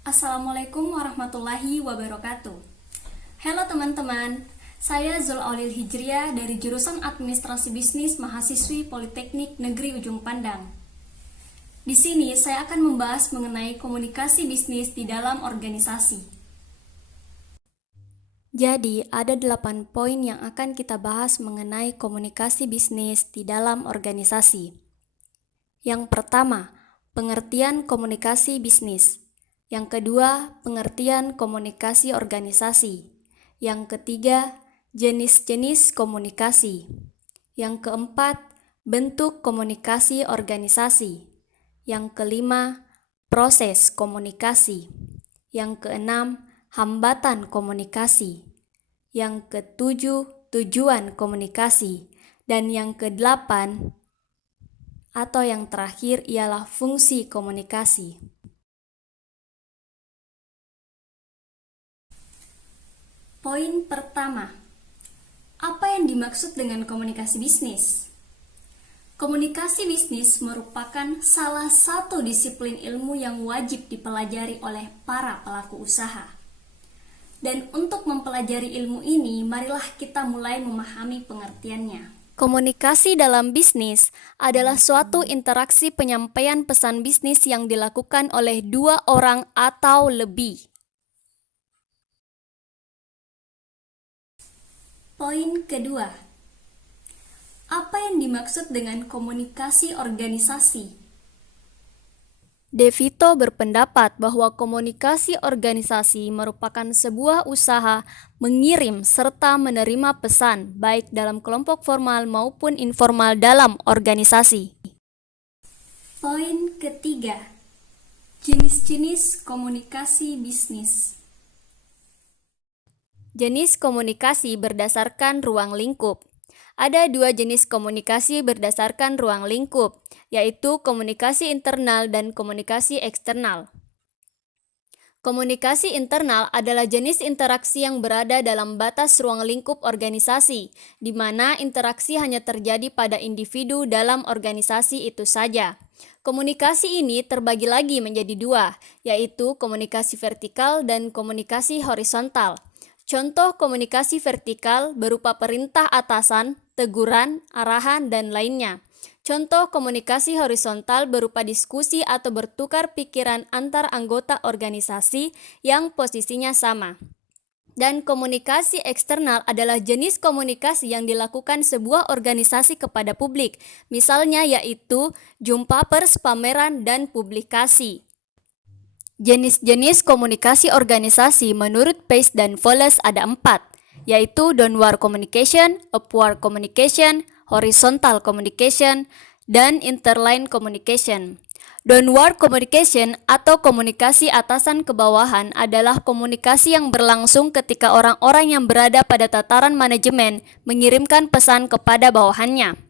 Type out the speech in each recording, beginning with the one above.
Assalamualaikum warahmatullahi wabarakatuh. Halo teman-teman, saya Zul Aulil Hijriah dari jurusan Administrasi Bisnis Mahasiswi Politeknik Negeri Ujung Pandang. Di sini saya akan membahas mengenai komunikasi bisnis di dalam organisasi. Jadi, ada 8 poin yang akan kita bahas mengenai komunikasi bisnis di dalam organisasi. Yang pertama, pengertian komunikasi bisnis. Yang kedua, pengertian komunikasi organisasi. Yang ketiga, jenis-jenis komunikasi. Yang keempat, bentuk komunikasi organisasi. Yang kelima, proses komunikasi. Yang keenam, hambatan komunikasi. Yang ketujuh, tujuan komunikasi. Dan yang kedelapan, atau yang terakhir ialah fungsi komunikasi. Poin pertama, apa yang dimaksud dengan komunikasi bisnis? Komunikasi bisnis merupakan salah satu disiplin ilmu yang wajib dipelajari oleh para pelaku usaha. Dan untuk mempelajari ilmu ini, marilah kita mulai memahami pengertiannya. Komunikasi dalam bisnis adalah suatu interaksi penyampaian pesan bisnis yang dilakukan oleh dua orang atau lebih. Poin kedua, apa yang dimaksud dengan komunikasi organisasi? De Vito berpendapat bahwa komunikasi organisasi merupakan sebuah usaha mengirim serta menerima pesan, baik dalam kelompok formal maupun informal dalam organisasi. Poin ketiga, jenis-jenis komunikasi bisnis. Jenis komunikasi berdasarkan ruang lingkup. Ada dua jenis komunikasi berdasarkan ruang lingkup, yaitu komunikasi internal dan komunikasi eksternal. Komunikasi internal adalah jenis interaksi yang berada dalam batas ruang lingkup organisasi, di mana interaksi hanya terjadi pada individu dalam organisasi itu saja. Komunikasi ini terbagi lagi menjadi dua, yaitu komunikasi vertikal dan komunikasi horizontal. Contoh komunikasi vertikal berupa perintah atasan, teguran, arahan, dan lainnya. Contoh komunikasi horizontal berupa diskusi atau bertukar pikiran antar anggota organisasi yang posisinya sama. Dan komunikasi eksternal adalah jenis komunikasi yang dilakukan sebuah organisasi kepada publik, misalnya yaitu jumpa pers, pameran, dan publikasi. Jenis-jenis komunikasi organisasi menurut Pace dan Wallace ada 4, yaitu downward communication, upward communication, horizontal communication, dan interline communication. Downward communication atau komunikasi atasan ke bawahan adalah komunikasi yang berlangsung ketika orang-orang yang berada pada tataran manajemen mengirimkan pesan kepada bawahannya.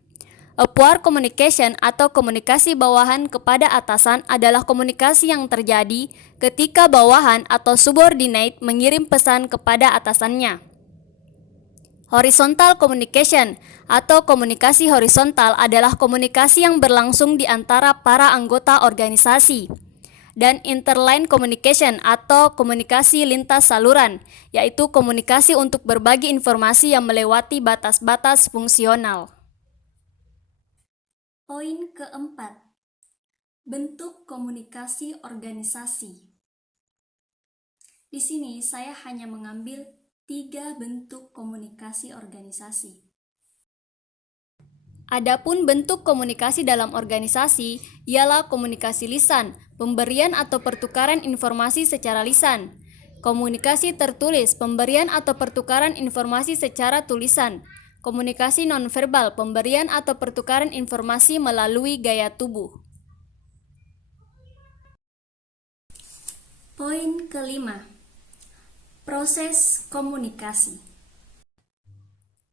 Upward communication atau komunikasi bawahan kepada atasan adalah komunikasi yang terjadi ketika bawahan atau subordinate mengirim pesan kepada atasannya. Horizontal communication atau komunikasi horizontal adalah komunikasi yang berlangsung di antara para anggota organisasi. Dan interline communication atau komunikasi lintas saluran, yaitu komunikasi untuk berbagi informasi yang melewati batas-batas fungsional. Poin keempat, bentuk komunikasi organisasi. Di sini saya hanya mengambil 3 bentuk komunikasi organisasi. Adapun bentuk komunikasi dalam organisasi ialah komunikasi lisan, pemberian atau pertukaran informasi secara lisan. Komunikasi tertulis, pemberian atau pertukaran informasi secara tulisan. Komunikasi nonverbal, pemberian atau pertukaran informasi melalui gaya tubuh. Poin kelima, proses komunikasi.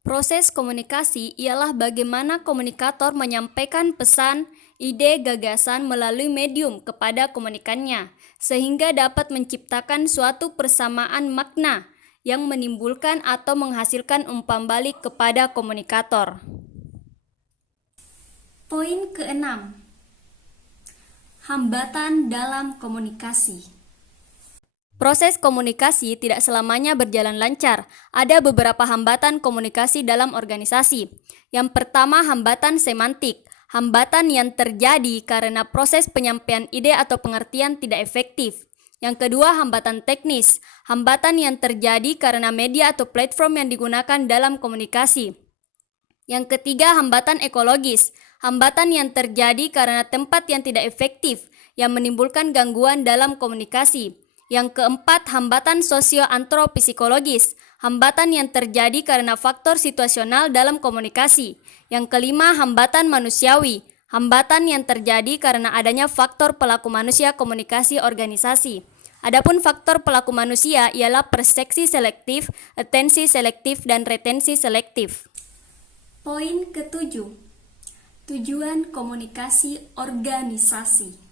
Proses komunikasi ialah bagaimana komunikator menyampaikan pesan, ide, gagasan melalui medium kepada komunikannya, sehingga dapat menciptakan suatu persamaan makna yang menimbulkan atau menghasilkan umpan balik kepada komunikator. Poin keenam, hambatan dalam komunikasi. Proses komunikasi tidak selamanya berjalan lancar. Ada beberapa hambatan komunikasi dalam organisasi. Yang pertama, hambatan semantik. Hambatan yang terjadi karena proses penyampaian ide atau pengertian tidak efektif. Yang kedua, hambatan teknis. Hambatan yang terjadi karena media atau platform yang digunakan dalam komunikasi. Yang ketiga, hambatan ekologis. Hambatan yang terjadi karena tempat yang tidak efektif, yang menimbulkan gangguan dalam komunikasi. Yang keempat, hambatan sosio-antropsikologis. Hambatan yang terjadi karena faktor situasional dalam komunikasi. Yang kelima, hambatan manusiawi. Hambatan yang terjadi karena adanya faktor pelaku manusia komunikasi organisasi. Adapun faktor pelaku manusia ialah persepsi selektif, atensi selektif, dan retensi selektif. Poin ketujuh, tujuan komunikasi organisasi.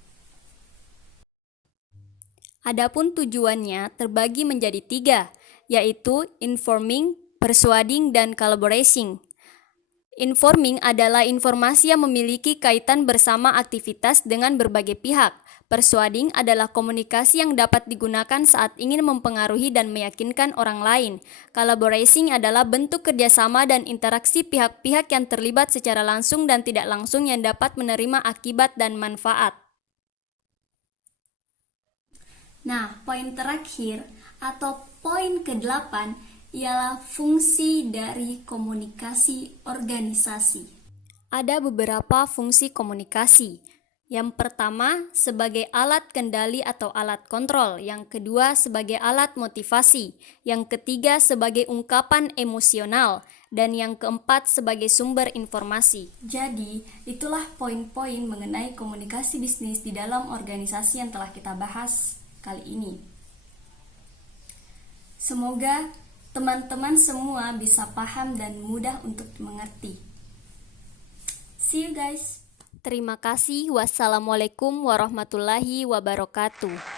Adapun tujuannya terbagi menjadi 3, yaitu informing, persuading, dan collaborating. Informing adalah informasi yang memiliki kaitan bersama aktivitas dengan berbagai pihak. Persuading adalah komunikasi yang dapat digunakan saat ingin mempengaruhi dan meyakinkan orang lain. Collaborating adalah bentuk kerjasama dan interaksi pihak-pihak yang terlibat secara langsung dan tidak langsung yang dapat menerima akibat dan manfaat. Nah, poin terakhir atau poin ke-8 ialah fungsi dari komunikasi organisasi. Ada beberapa fungsi komunikasi. Yang pertama, sebagai alat kendali atau alat kontrol. Yang kedua, sebagai alat motivasi. Yang ketiga, sebagai ungkapan emosional. Dan yang keempat, sebagai sumber informasi. Jadi, itulah poin-poin mengenai komunikasi bisnis di dalam organisasi yang telah kita bahas kali ini. Semoga teman-teman semua bisa paham dan mudah untuk mengerti. See you guys. Terima kasih. Wassalamualaikum warahmatullahi wabarakatuh.